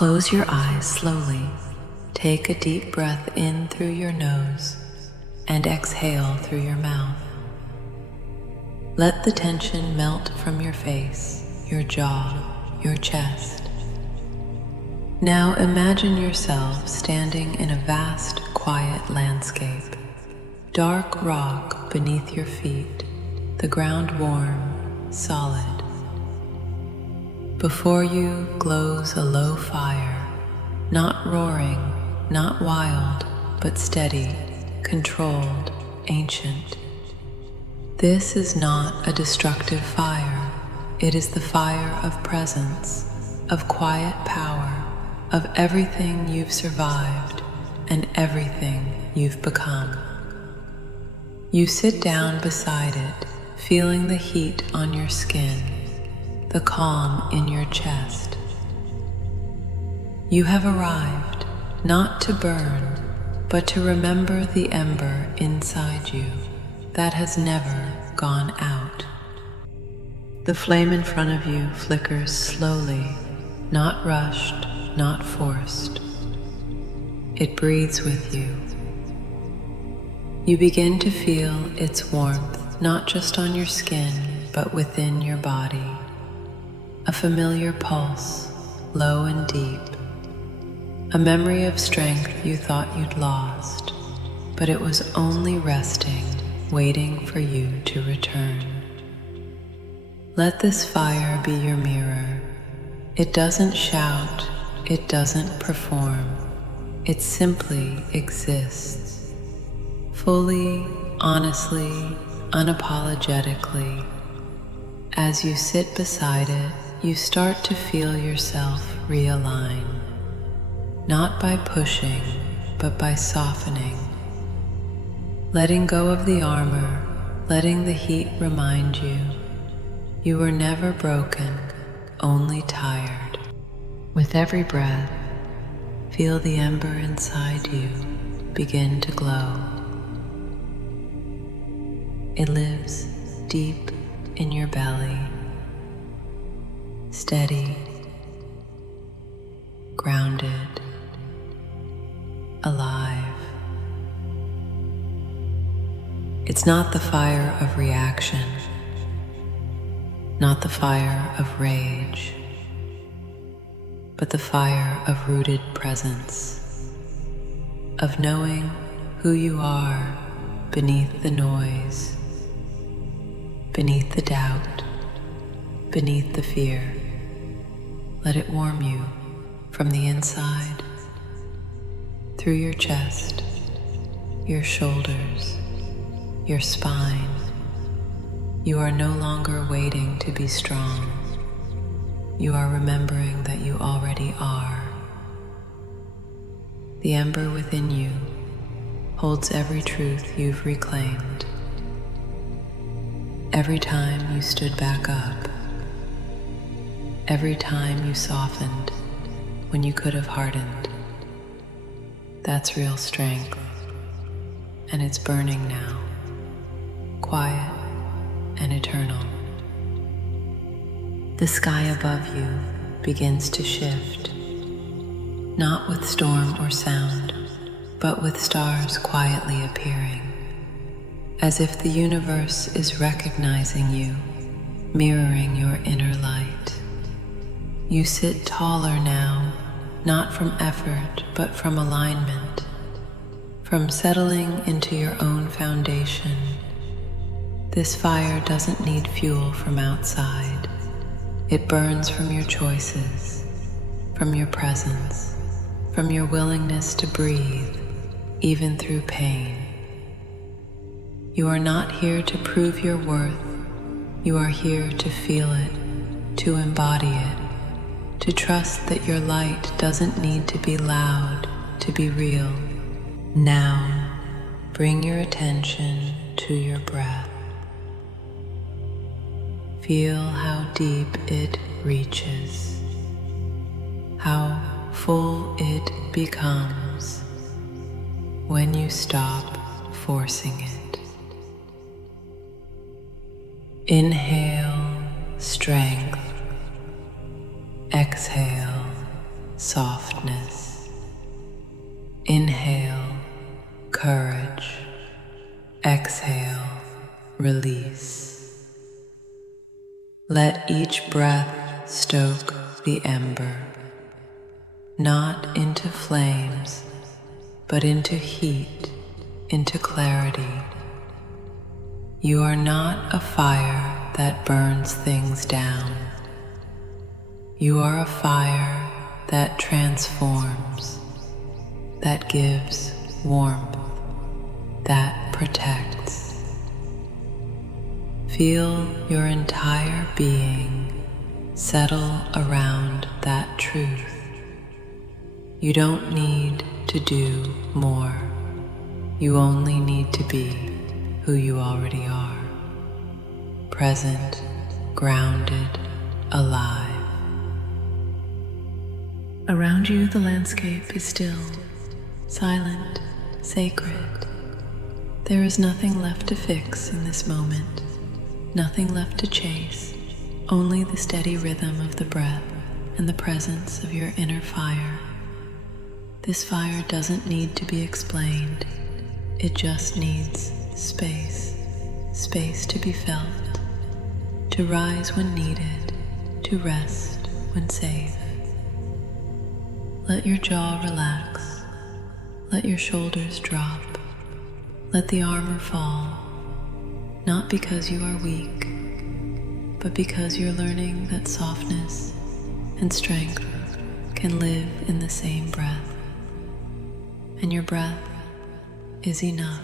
Close your eyes slowly. Take a deep breath in through your nose and exhale through your mouth. Let the tension melt from your face, your jaw, your chest. Now imagine yourself standing in a vast, quiet landscape. Dark rock beneath your feet, the ground warm, solid. Before you glows a low fire, not roaring, not wild, but steady, controlled, ancient. This is not a destructive fire. It is the fire of presence, of quiet power, of everything you've survived and everything you've become. You sit down beside it, feeling the heat on your skin, the calm in your chest. You have arrived, not to burn, but to remember the ember inside you that has never gone out. The flame in front of you flickers slowly, not rushed, not forced. It breathes with you. You begin to feel its warmth, not just on your skin, but within your body. A familiar pulse, low and deep. A memory of strength you thought you'd lost, but it was only resting, waiting for you to return. Let this fire be your mirror. It doesn't shout, it doesn't perform. It simply exists. Fully, honestly, unapologetically. As you sit beside it, you start to feel yourself realign. Not by pushing, but by softening. Letting go of the armor, letting the heat remind you, you were never broken, only tired. With every breath, feel the ember inside you begin to glow. It lives deep in your belly, steady, grounded, alive. It's not the fire of reaction, not the fire of rage, but the fire of rooted presence, of knowing who you are beneath the noise, beneath the doubt, beneath the fear. Let it warm you from the inside, through your chest, your shoulders, your spine. You are no longer waiting to be strong. You are remembering that you already are. The ember within you holds every truth you've reclaimed. Every time you stood back up, every time you softened when you could have hardened. That's real strength, and it's burning now, quiet and eternal. The sky above you begins to shift, not with storm or sound, but with stars quietly appearing, as if the universe is recognizing you, mirroring your inner light. You sit taller now, not from effort, but from alignment, from settling into your own foundation. This fire doesn't need fuel from outside. It burns from your choices, from your presence, from your willingness to breathe, even through pain. You are not here to prove your worth. You are here to feel it, to embody it, to trust that your light doesn't need to be loud to be real. Now, bring your attention to your breath. Feel how deep it reaches, how full it becomes when you stop forcing it. Inhale, strength. Exhale, softness. Inhale, courage. Exhale, release. Let each breath stoke the ember, not into flames, but into heat, into clarity. You are not a fire that burns things down. You are a fire that transforms, that gives warmth, that protects. Feel your entire being settle around that truth. You don't need to do more. You only need to be who you already are. Present, grounded, alive. Around you, the landscape is still, silent, sacred. There is nothing left to fix in this moment, nothing left to chase, only the steady rhythm of the breath and the presence of your inner fire. This fire doesn't need to be explained. It just needs space, space to be felt, to rise when needed, to rest when safe. Let your jaw relax, let your shoulders drop, let the armor fall, not because you are weak, but because you're learning that softness and strength can live in the same breath, and your breath is enough.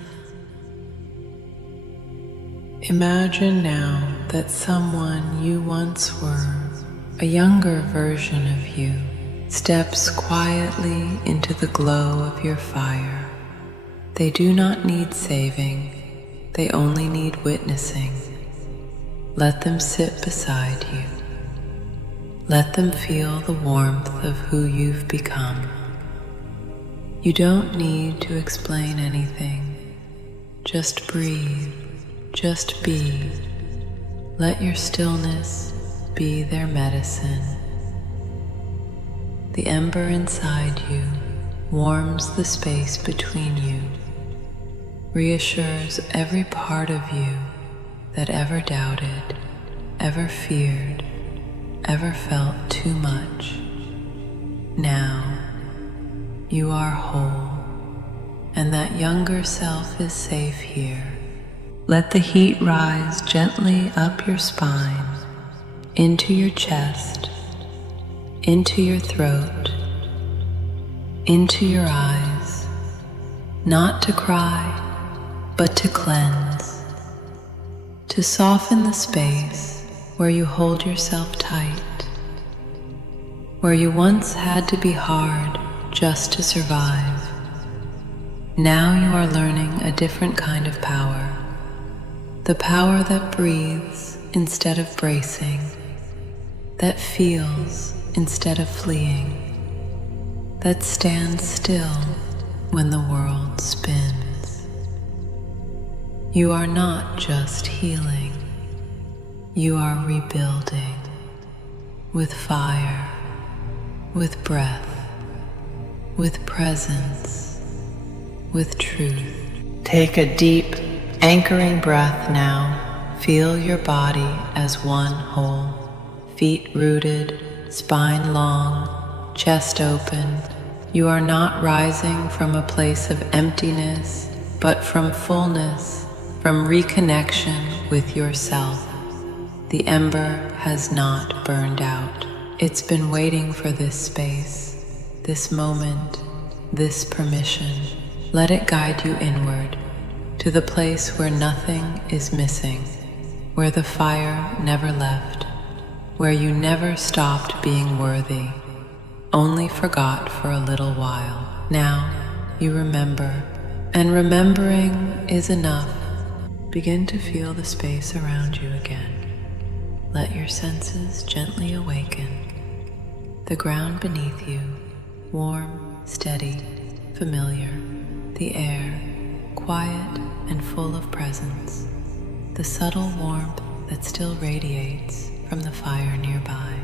Imagine now that someone you once were, a younger version of you, steps quietly into the glow of your fire. They do not need saving, they only need witnessing. Let them sit beside you. Let them feel the warmth of who you've become. You don't need to explain anything. Just breathe, just be. Let your stillness be their medicine. The ember inside you warms the space between you, reassures every part of you that ever doubted, ever feared, ever felt too much. Now you are whole, and that younger self is safe here. Let the heat rise gently up your spine, into your chest, into your throat, into your eyes, not to cry, but to cleanse, to soften the space where you hold yourself tight, where you once had to be hard just to survive. Now you are learning a different kind of power, the power that breathes instead of bracing, that feels instead of fleeing, that stands still when the world spins. You are not just healing, you are rebuilding with fire, with breath, with presence, with truth. Take a deep, anchoring breath now. Feel your body as one whole, feet rooted, spine long, chest open. You are not rising from a place of emptiness, but from fullness, from reconnection with yourself. The ember has not burned out. It's been waiting for this space, this moment, this permission. Let it guide you inward, to the place where nothing is missing, where the fire never left, where you never stopped being worthy, only forgot for a little while. Now you remember, and remembering is enough. Begin to feel the space around you again. Let your senses gently awaken. The ground beneath you, warm, steady, familiar. The air, quiet and full of presence. The subtle warmth that still radiates from the fire nearby.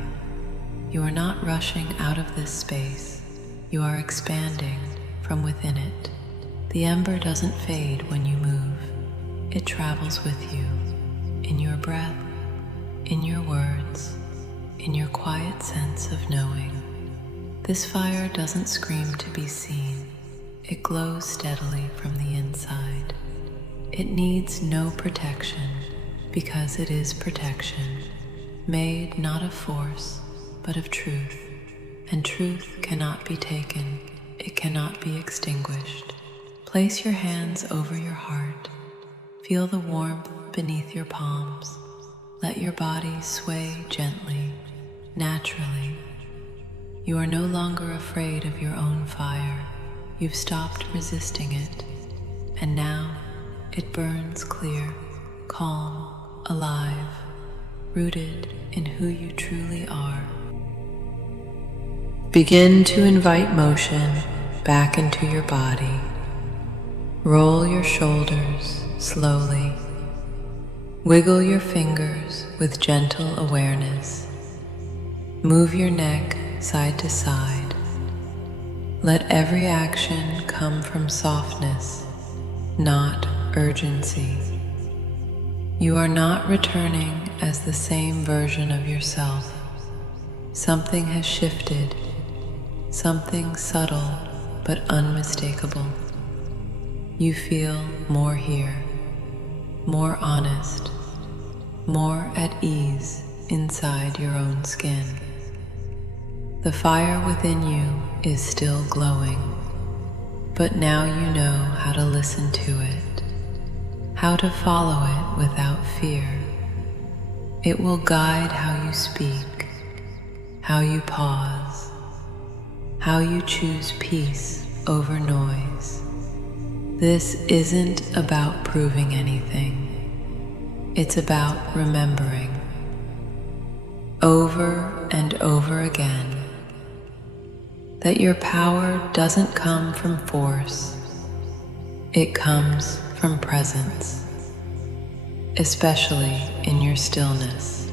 You are not rushing out of this space. You are expanding from within it. The ember doesn't fade when you move. It travels with you, in your breath, in your words, in your quiet sense of knowing. This fire doesn't scream to be seen. It glows steadily from the inside. It needs no protection because it is protection, made not of force, but of truth. And truth cannot be taken. It cannot be extinguished. Place your hands over your heart. Feel the warmth beneath your palms. Let your body sway gently, naturally. You are no longer afraid of your own fire. You've stopped resisting it. And now it burns clear, calm, alive, rooted in who you truly are. Begin to invite motion back into your body. Roll your shoulders slowly. Wiggle your fingers with gentle awareness. Move your neck side to side. Let every action come from softness, not urgency. You are not returning as the same version of yourself. Something has shifted, something subtle but unmistakable. You feel more here, more honest, more at ease inside your own skin. The fire within you is still glowing, but now you know how to listen to it, how to follow it without fear. It will guide how you speak, how you pause, how you choose peace over noise. This isn't about proving anything. It's about remembering, over and over again, that your power doesn't come from force. It comes from presence, especially in your stillness,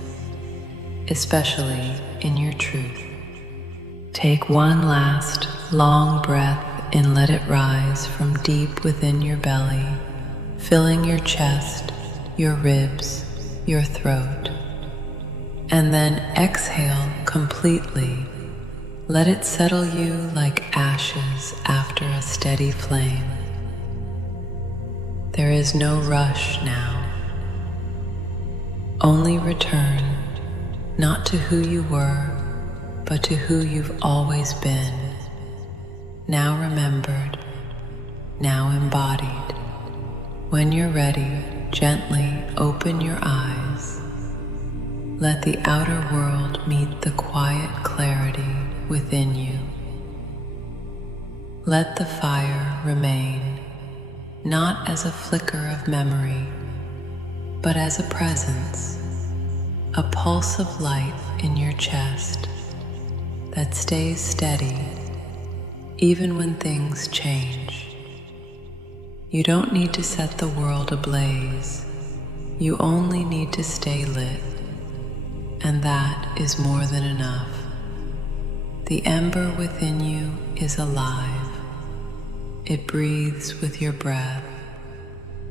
especially in your truth. Take one last long breath and let it rise from deep within your belly, filling your chest, your ribs, your throat. And then exhale completely. Let it settle you like ashes after a steady flame. There is no rush now. Only return, not to who you were, but to who you've always been. Now remembered, now embodied. When you're ready, gently open your eyes. Let the outer world meet the quiet clarity within you. Let the fire remain, not as a flicker of memory, but as a presence, a pulse of light in your chest that stays steady even when things change. You don't need to set the world ablaze. You only need to stay lit, and that is more than enough. The ember within you is alive. It breathes with your breath.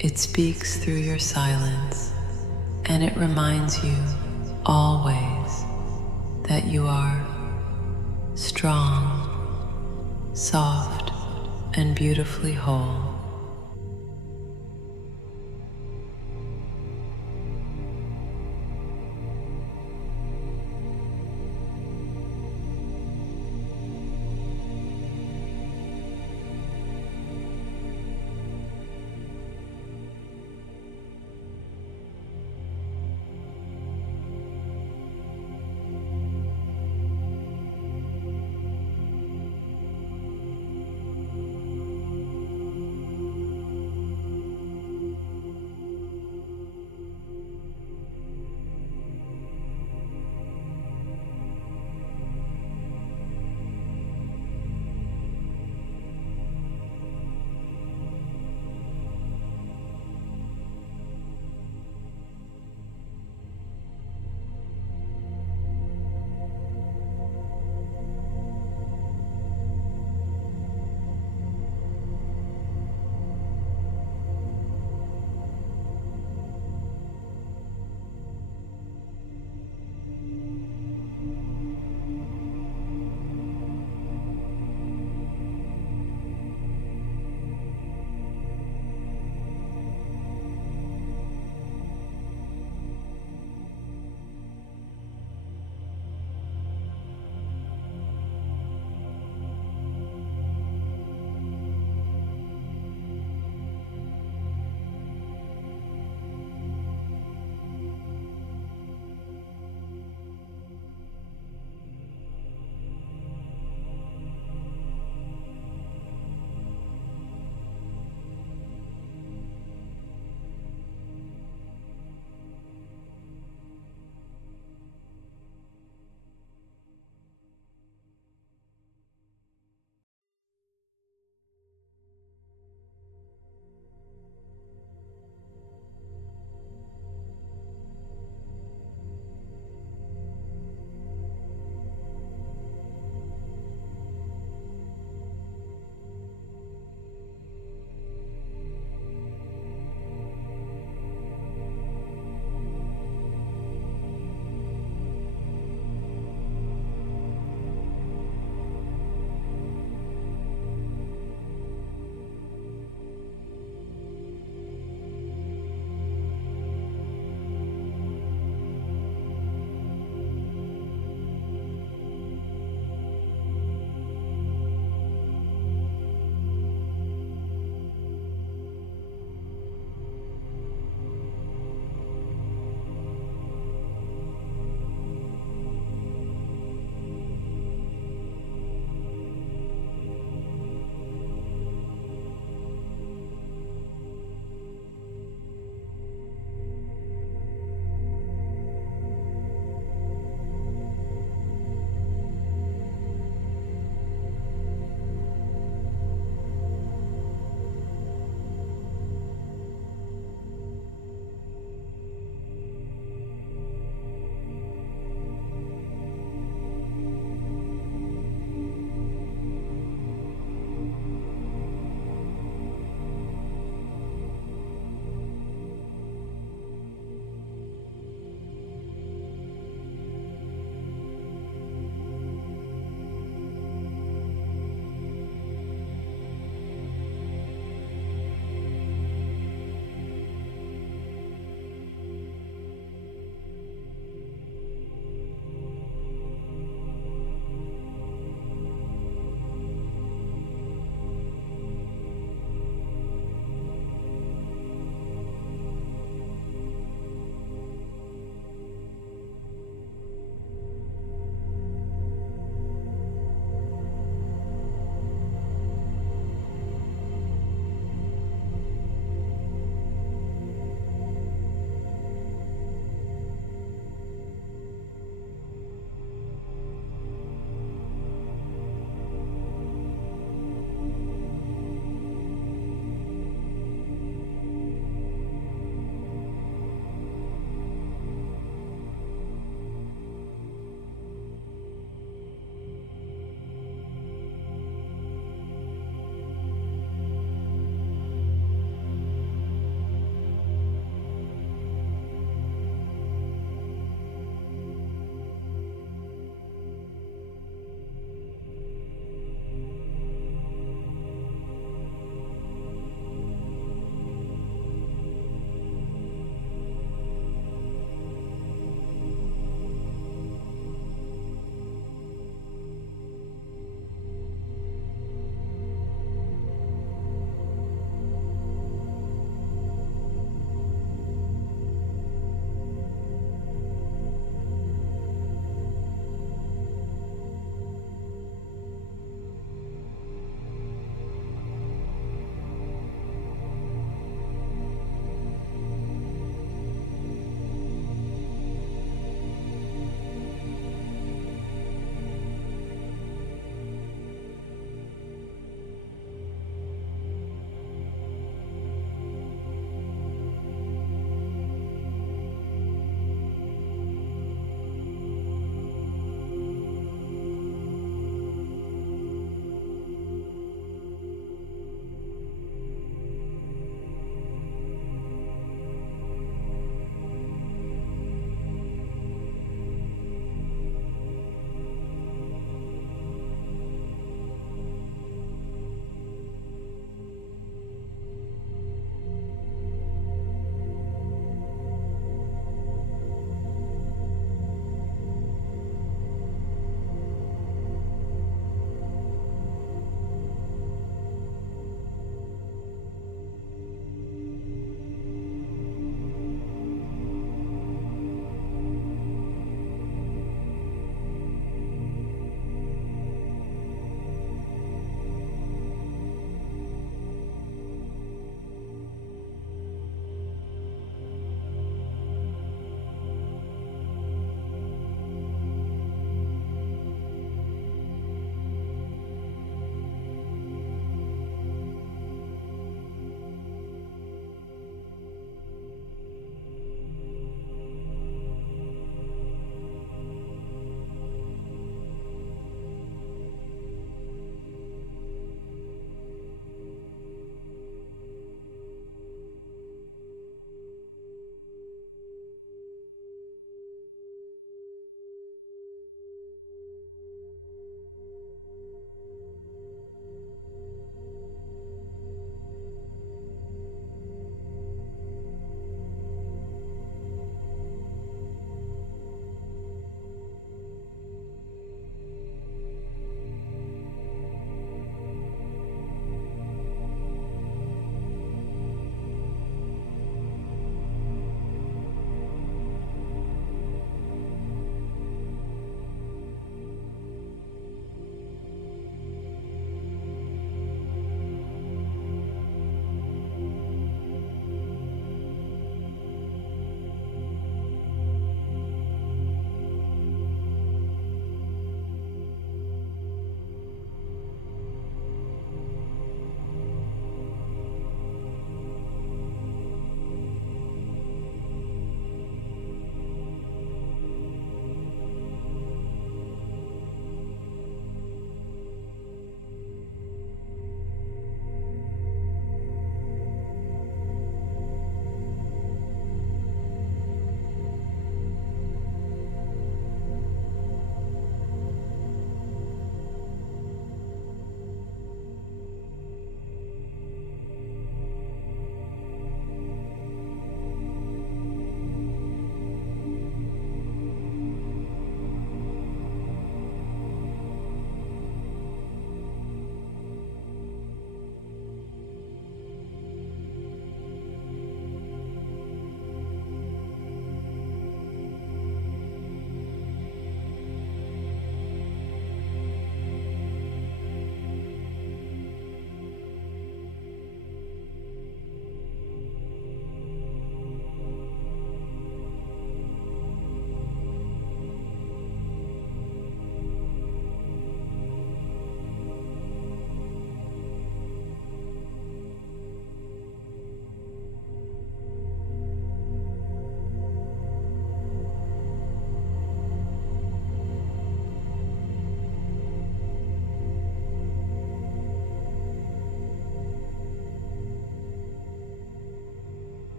It speaks through your silence, and it reminds you always that you are strong, soft, and beautifully whole.